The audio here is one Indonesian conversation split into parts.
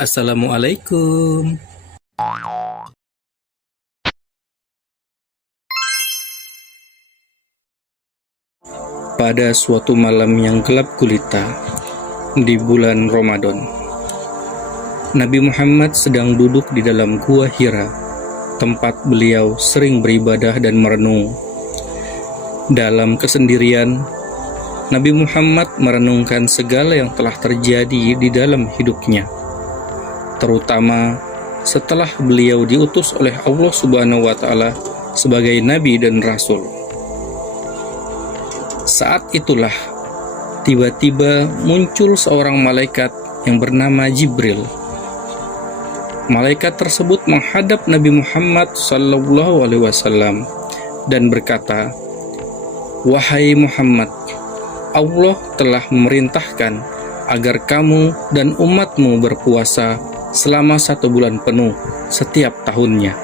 Assalamualaikum. Pada suatu malam yang gelap gulita di bulan Ramadan, Nabi Muhammad sedang duduk di dalam gua Hira, tempat beliau sering beribadah dan merenung. Dalam kesendirian, Nabi Muhammad merenungkan segala yang telah terjadi di dalam hidupnya, terutama setelah beliau diutus oleh Allah Subhanahu wa Ta'ala sebagai nabi dan rasul. Saat itulah tiba-tiba muncul seorang malaikat yang bernama Jibril. Malaikat tersebut menghadap Nabi Muhammad SAW dan berkata, "Wahai Muhammad, Allah telah memerintahkan agar kamu dan umatmu berpuasa selama 1 bulan penuh setiap tahunnya.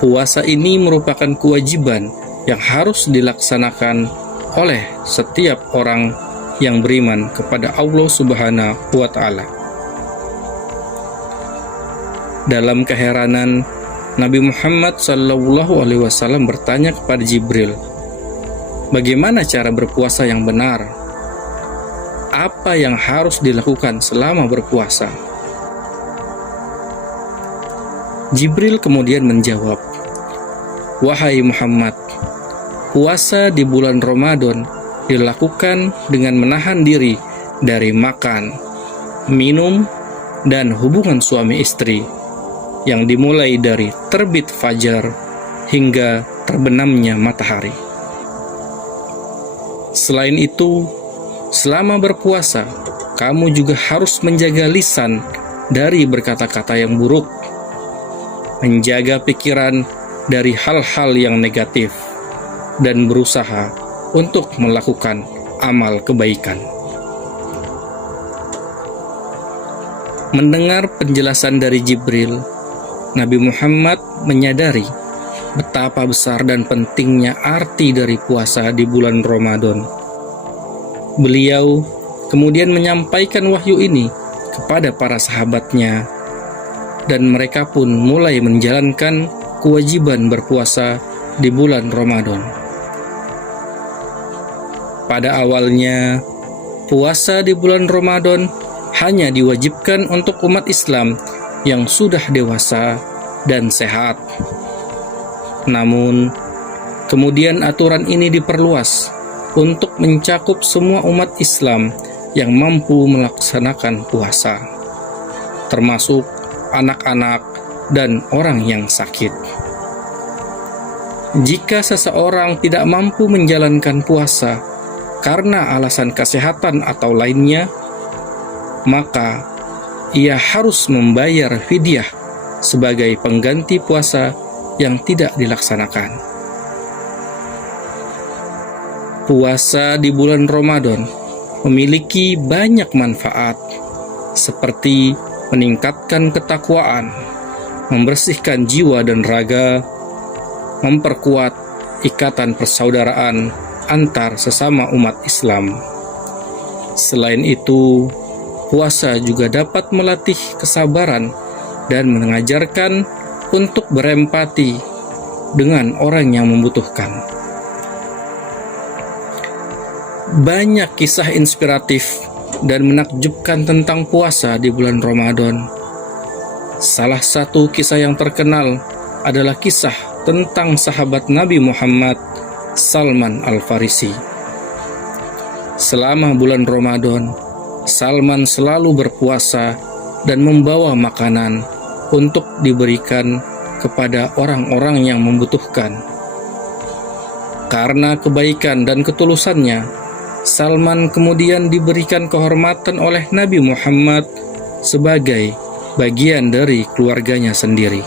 Puasa ini merupakan kewajiban yang harus dilaksanakan oleh setiap orang yang beriman kepada Allah Subhanahu wa Ta'ala." Dalam keheranan, Nabi Muhammad SAW bertanya kepada Jibril, "Bagaimana cara berpuasa yang benar? Apa yang harus dilakukan selama berpuasa?" Jibril kemudian menjawab, "Wahai Muhammad, puasa di bulan Ramadan dilakukan dengan menahan diri dari makan, minum, dan hubungan suami istri yang dimulai dari terbit fajar hingga terbenamnya matahari. Selain itu, selama berpuasa, kamu juga harus menjaga lisan dari berkata-kata yang buruk, menjaga pikiran dari hal-hal yang negatif, dan berusaha untuk melakukan amal kebaikan." Mendengar penjelasan dari Jibril, Nabi Muhammad menyadari betapa besar dan pentingnya arti dari puasa di bulan Ramadan. Beliau kemudian menyampaikan wahyu ini kepada para sahabatnya, dan mereka pun mulai menjalankan kewajiban berpuasa di bulan Ramadan. Pada awalnya, puasa di bulan Ramadan hanya diwajibkan untuk umat Islam yang sudah dewasa dan sehat. Namun, kemudian aturan ini diperluas untuk mencakup semua umat Islam yang mampu melaksanakan puasa, termasuk anak-anak dan orang yang sakit. Jika seseorang tidak mampu menjalankan puasa karena alasan kesehatan atau lainnya, maka ia harus membayar fidyah sebagai pengganti puasa yang tidak dilaksanakan. Puasa di bulan Ramadan memiliki banyak manfaat, seperti meningkatkan ketakwaan, membersihkan jiwa dan raga, memperkuat ikatan persaudaraan antar sesama umat Islam. Selain itu, puasa juga dapat melatih kesabaran dan mengajarkan untuk berempati dengan orang yang membutuhkan. Banyak kisah inspiratif dan menakjubkan tentang puasa di bulan Ramadan. Salah satu kisah yang terkenal adalah kisah tentang sahabat Nabi Muhammad, Salman Al-Farisi. Selama bulan Ramadan, Salman selalu berpuasa dan membawa makanan untuk diberikan kepada orang-orang yang membutuhkan. Karena kebaikan dan ketulusannya, Salman kemudian diberikan kehormatan oleh Nabi Muhammad sebagai bagian dari keluarganya sendiri.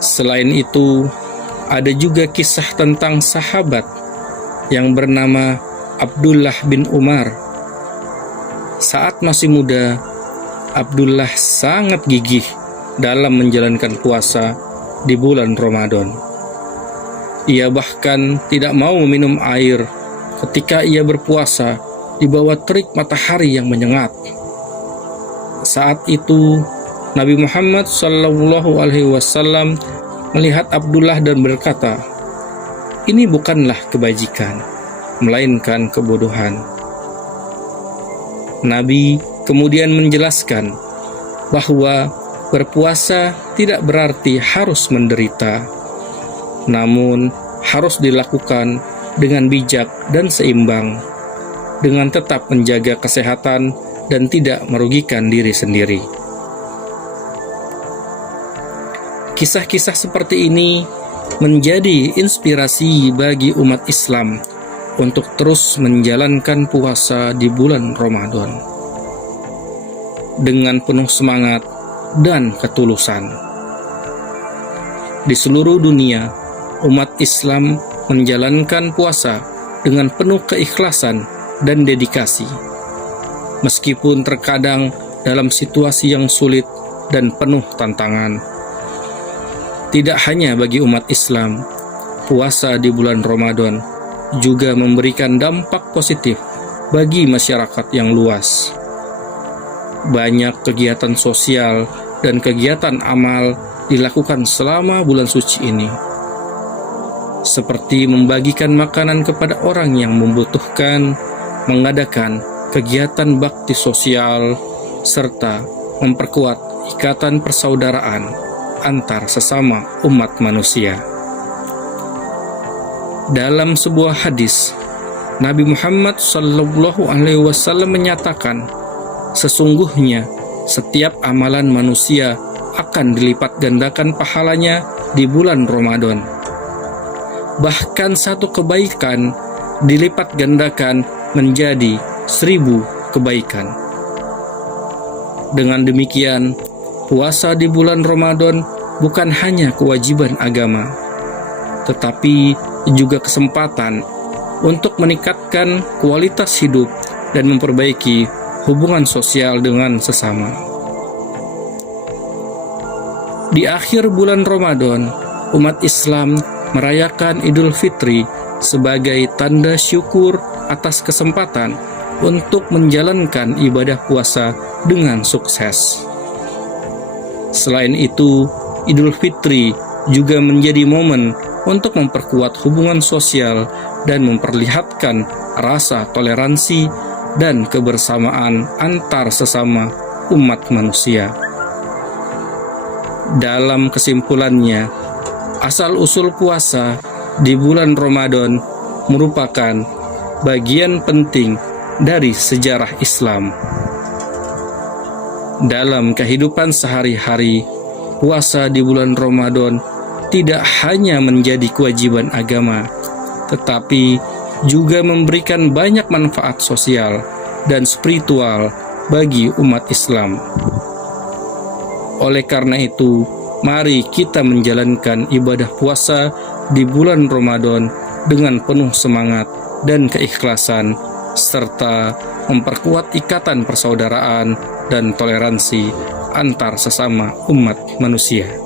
Selain itu, ada juga kisah tentang sahabat yang bernama Abdullah bin Umar. Saat masih muda, Abdullah sangat gigih dalam menjalankan puasa di bulan Ramadan. Ia bahkan tidak mau minum air ketika ia berpuasa di bawah terik matahari yang menyengat. Saat itu Nabi Muhammad SAW melihat Abdullah dan berkata, "Ini bukanlah kebajikan, melainkan kebodohan." Nabi kemudian menjelaskan bahwa berpuasa tidak berarti harus menderita, namun harus dilakukan dengan bijak dan seimbang, dengan tetap menjaga kesehatan dan tidak merugikan diri sendiri. Kisah-kisah seperti ini menjadi inspirasi bagi umat Islam untuk terus menjalankan puasa di bulan Ramadan dengan penuh semangat dan ketulusan. Di seluruh dunia, umat Islam menjalankan puasa dengan penuh keikhlasan dan dedikasi, meskipun terkadang dalam situasi yang sulit dan penuh tantangan. Tidak hanya bagi umat Islam, puasa di bulan Ramadan juga memberikan dampak positif bagi masyarakat yang luas. Banyak kegiatan sosial dan kegiatan amal dilakukan selama bulan suci ini, seperti membagikan makanan kepada orang yang membutuhkan, mengadakan kegiatan bakti sosial, serta memperkuat ikatan persaudaraan antar sesama umat manusia. Dalam sebuah hadis, Nabi Muhammad SAW menyatakan, sesungguhnya setiap amalan manusia akan dilipat gandakan pahalanya di bulan Ramadan. Bahkan satu kebaikan dilipat gandakan menjadi 1000 kebaikan. Dengan demikian, puasa di bulan Ramadan bukan hanya kewajiban agama, tetapi juga kesempatan untuk meningkatkan kualitas hidup dan memperbaiki hubungan sosial dengan sesama. Di akhir bulan Ramadan, umat Islam merayakan Idul Fitri sebagai tanda syukur atas kesempatan untuk menjalankan ibadah puasa dengan sukses. Selain itu, Idul Fitri juga menjadi momen untuk memperkuat hubungan sosial dan memperlihatkan rasa toleransi dan kebersamaan antar sesama umat manusia. Dalam kesimpulannya, asal-usul puasa di bulan Ramadan merupakan bagian penting dari sejarah Islam. Dalam kehidupan sehari-hari, puasa di bulan Ramadan tidak hanya menjadi kewajiban agama, tetapi juga memberikan banyak manfaat sosial dan spiritual bagi umat Islam. Oleh karena itu, mari kita menjalankan ibadah puasa di bulan Ramadan dengan penuh semangat dan keikhlasan, serta memperkuat ikatan persaudaraan dan toleransi antar sesama umat manusia.